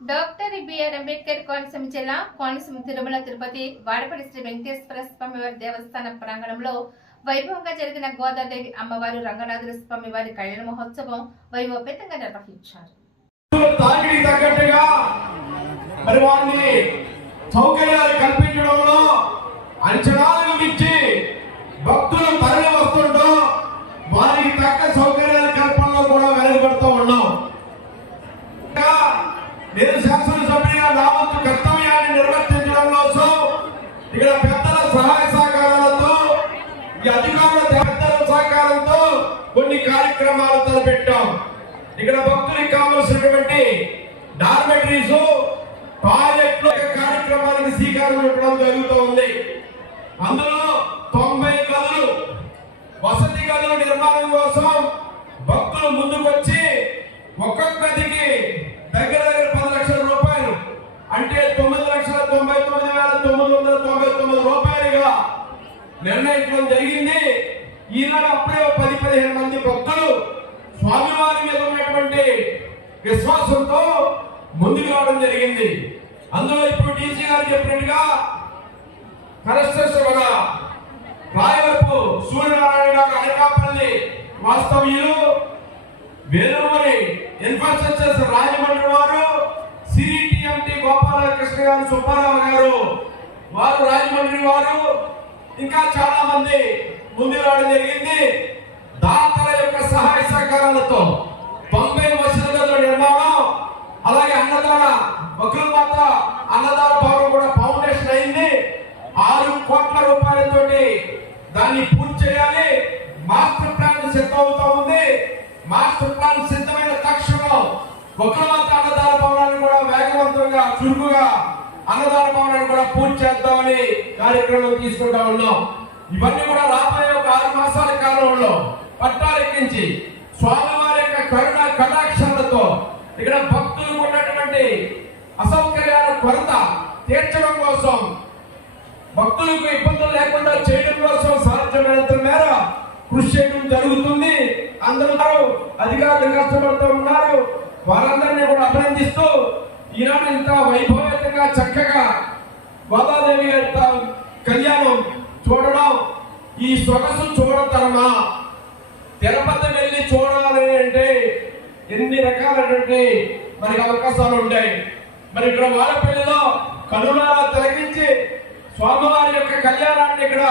Doctor BR Ambedkar Konaseema జిల్లా కోనసీమ తిరుమల తిరుపతి వాడపల్లి శ్రీ వెంకటేశ్వర స్వామివారి దేవస్థాన ప్రాంగణంలో వైభవంగా జరిగిన గోదాదేవి అమ్మవారు రంగనాథుల స్వామివారి కళ్యాణ మహోత్సవం వైభవపేతంగా నిర్వహించారు. తాకిడి సహాయ సహకారాలతో ఈ అధికారుల పెద్దల సహకారంతో కొన్ని కార్యక్రమాలు తలపెట్టాం. ఇక్కడ భక్తులకు కావలసినటువంటి డార్మెటరీస్ టాయిలెట్లు కార్యక్రమానికి శ్రీకారం చుట్టడం జరుగుతూ ఉంది. అందులో తొంభై గదులు వసతి గదుల నిర్మాణం కోసం భక్తులు ముందుకొచ్చి ఒక్కొక్క గదికి నిర్ణయించడం జరిగింది. ఈనాడు అప్పుడే పది పదిహేను మంది భక్తులు స్వామివారి మీద ఉన్నటువంటి విశ్వాసంతో ముందుకు రావడం జరిగింది. అందులో ఇప్పుడు డీసీ గారు చెప్పినట్టుగా కరస్టేశ్వర రాయవరపు సూర్యనారాయణ గారు అనకాపల్లి వాస్తవ్యులు వేలూరి ఇన్ఫ్రాస్ట్రక్చర్ రాజమండ్రి వారు సిరిటిఎంటి గోపాలకృష్ణ గారు సుబ్బారావు గారు వారు రాజమండ్రి వారు ఇంకా చాలా మంది ముందు రావడం జరిగింది. దాతల యొక్క సహాయ సహకారాలతో తొంభై వసతి నిర్మాణం అలాగే అన్నదాన వకులమాత అన్నదాన భవనం కూడా ఫౌండేషన్ అయింది. ఆరు కోట్ల రూపాయలతోటి దాన్ని పూర్తి చేయాలి. మాస్టర్ ప్లాన్ సిద్ధమవుతా ఉంది. మాస్టర్ ప్లాన్ సిద్ధమైన తక్షణం వకులమాత అన్నదాన భవనాన్ని కూడా వేగవంతంగా చురుకుగా అన్నదాన భవనాన్ని కూడా పూర్తి చేద్దామని కార్యక్రమం తీసుకుంటా ఉన్నాం. ఇవన్నీ కూడా రాబోయే ఒక ఆరు మాసాల కాలంలో పట్టాలెక్కించి స్వామివారి యొక్క కరుణ కటాక్షాలతో ఇక్కడ భక్తులకు ఉన్నటువంటి అసౌకర్యాల కొరత తీర్చడం కోసం భక్తులకు ఇబ్బందులు లేకుండా చేయడం కోసం సాధ్యమైనంత మేర కృషి చేయడం జరుగుతుంది. అందరూ అధికారులు కష్టపడుతూ ఉన్నారు. వారందరినీ కూడా అభినందిస్తూ ఈనాడు ఇంత వైభవేతంగా చక్కగా బాబాదేవి గారి కళ్యాణం చూడడం ఈ సొగసు చూడతరమా? తిరుపతి వెళ్ళి చూడాలి అంటే ఎన్ని రకాలైనటువంటి మనకి అవకాశాలు ఉంటాయి. మరి ఇక్కడ వాడపల్లిలో కనులారా తొలగించి స్వామివారి యొక్క కళ్యాణాన్ని ఇక్కడ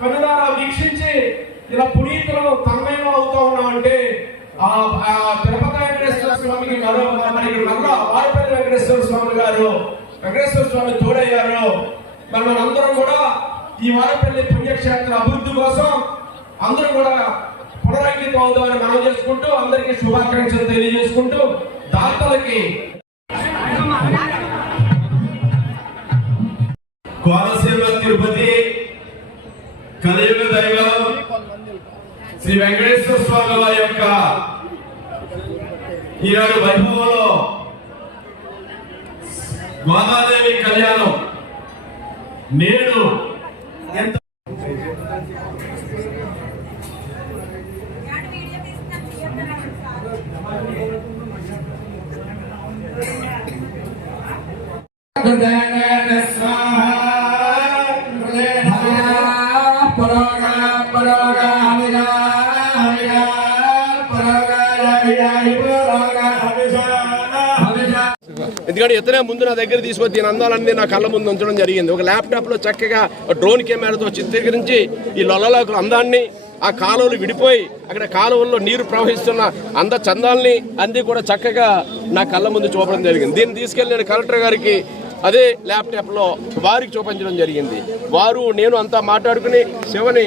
కనులారా వీక్షించి ఇలా పునీతులు తన్మయం అవుతా ఉన్నామంటే ఆ ఆ తిరుపతి వెంకటేశ్వర స్వామికి మరో మనకి వాడపల్లి వెంకటేశ్వర స్వామి గారు వెంకటేశ్వర స్వామి తోడయ్యారు. మరి మనందరం కూడా ఈ వాడపల్లి పుణ్యక్షేత్ర అభివృద్ధి కోసం అందరూ కూడా పునరంకితం అవుతామని మనం చేసుకుంటూ అందరికీ శుభాకాంక్షలు తెలియజేసుకుంటూ దాతలకి కోనసీమ తిరుపతి కలియుగ దైవం శ్రీ వెంకటేశ్వర స్వామి వారి యొక్క ఈనాడు వైభవంలో గోదాదేవి కళ్యాణం. నేడు ఎంత ఎందుకంటే ఇతనే ముందు నా దగ్గర తీసుకొని దీని అందాలన్నీ నా కళ్ళ ముందు ఉంచడం జరిగింది. ఒక ల్యాప్టాప్లో చక్కగా డ్రోన్ కెమెరాతో చిత్రీకరించి ఈ లొల్లలకు అందాన్ని ఆ కాలువలు విడిపోయి అక్కడ కాలువల్లో నీరు ప్రవహిస్తున్న అంద చందాల్ని అన్నీ కూడా చక్కగా నా కళ్ళ ముందు చూపడం జరిగింది. దీన్ని తీసుకెళ్ళి నేను కలెక్టర్ గారికి అదే ల్యాప్టాప్లో వారికి చూపించడం జరిగింది. వారు నేను అంతా మాట్లాడుకుని శివని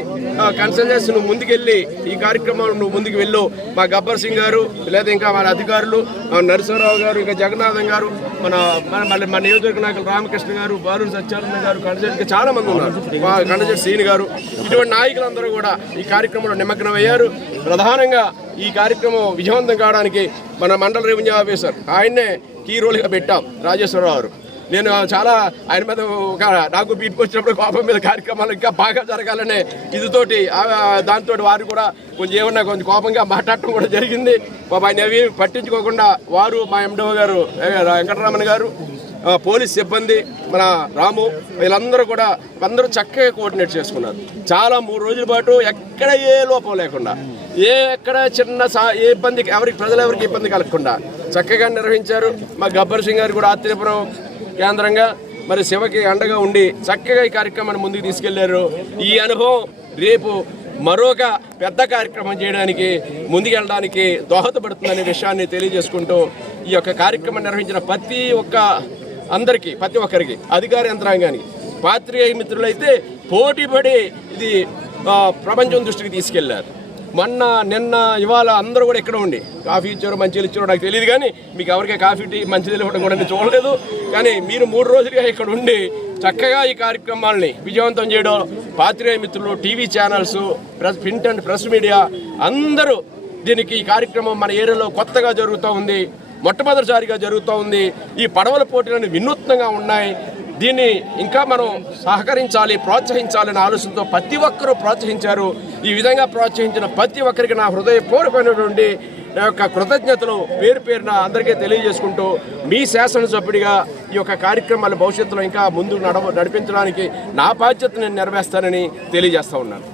కన్సల్ట్ చేసి నువ్వు ముందుకెళ్ళి ఈ కార్యక్రమం నువ్వు ముందుకు వెళ్ళు. మా గబ్బర్ సింగ్ గారు లేదా ఇంకా మన అధికారులు నరసింహరావు గారు ఇంకా జగన్నాథం గారు మన మళ్ళీ మన నియోజకవర్గ నాయకులు రామకృష్ణ గారు బారు సత్యానంద గారు కండజెట్ చాలా మంది ఉన్నారు. మా కండజెట్ శ్రీని గారు ఇటువంటి నాయకులందరూ కూడా ఈ కార్యక్రమంలో నిమగ్నం అయ్యారు ప్రధానంగా ఈ కార్యక్రమం విజయవంతం కావడానికి మన మండల రెవెన్యూ ఆఫీసర్ ఆయన్నే కీ రోల్గా పెట్టాం రాజేశ్వరరావు గారు. నేను చాలా ఆయన మీద ఒక నాకు బీపీ వచ్చినప్పుడు కోపం మీద కార్యక్రమాలు ఇంకా బాగా జరగాలనే ఇదితోటి దాంతో వారు కూడా కొంచెం ఏమన్నా కొంచెం కోపంగా మాట్లాడటం కూడా జరిగింది. ఆయన అవి పట్టించుకోకుండా వారు మా ఎండో గారు వెంకటరామన్ గారు పోలీస్ సిబ్బంది మన రాము వీళ్ళందరూ కూడా అందరూ చక్కగా కోఆర్డినేట్ చేసుకున్నారు. చాలా మూడు రోజుల పాటు ఎక్కడ ఏ లోపం లేకుండా ఏ ఎక్కడ చిన్న సా ఏ ఇబ్బంది ఎవరికి ప్రజలు ఎవరికి ఇబ్బంది కలగకుండా చక్కగా నిర్వహించారు. మా గబ్బర్ సింగ్ గారు కూడా ఆత్రేపురం కేంద్రంగా మరి శివకి అండగా ఉండి చక్కగా ఈ కార్యక్రమాన్ని ముందుకు తీసుకెళ్ళారు. ఈ అనుభవం రేపు మరొక పెద్ద కార్యక్రమం చేయడానికి ముందుకెళ్ళడానికి దోహదపడుతుందనే విషయాన్ని తెలియజేసుకుంటూ ఈ యొక్క కార్యక్రమం నిర్వహించిన ప్రతి ఒక్క అందరికీ ప్రతి ఒక్కరికి అధికార యంత్రాంగానికి పాత్రికేయ మిత్రులైతే పోటీపడి ఇది ప్రపంచం దృష్టికి తీసుకెళ్ళారు. మొన్న నిన్న ఇవాళ అందరూ కూడా ఇక్కడ ఉండి. కాఫీ ఇచ్చారు మంచిగా ఇచ్చారో నాకు తెలియదు కానీ మీకు ఎవరికే కాఫీ టీ మంచిది ఇవ్వడం కూడా నేను చూడలేదు. కానీ మీరు మూడు రోజులుగా ఇక్కడ ఉండి చక్కగా ఈ కార్యక్రమాలని విజయవంతం చేయడం పాత్రికేయ మిత్రులు TV channels press print and press media అందరూ దీనికి ఈ కార్యక్రమం మన ఏరియాలో కొత్తగా జరుగుతూ ఉంది మొట్టమొదటిసారిగా జరుగుతూ ఉంది. ఈ పడవల పోటీలను వినూత్నంగా ఉన్నాయి. దీన్ని ఇంకా మనం సహకరించాలి ప్రోత్సహించాలనే ఆలోచనతో ప్రతి ఒక్కరూ ప్రోత్సహించారు. ఈ విధంగా ప్రోత్సహించిన ప్రతి ఒక్కరికి నా హృదయపూర్వకమైనటువంటి నా యొక్క కృతజ్ఞతలు. పేరు పేరున అందరికీ తెలియజేసుకుంటూ మీ శాసనసభ్యుడిగా ఈ యొక్క కార్యక్రమాలు భవిష్యత్తులో ఇంకా ముందుకు నడవ నడిపించడానికి నా బాధ్యత నేను నెరవేర్స్తానని తెలియజేస్తా ఉన్నాను.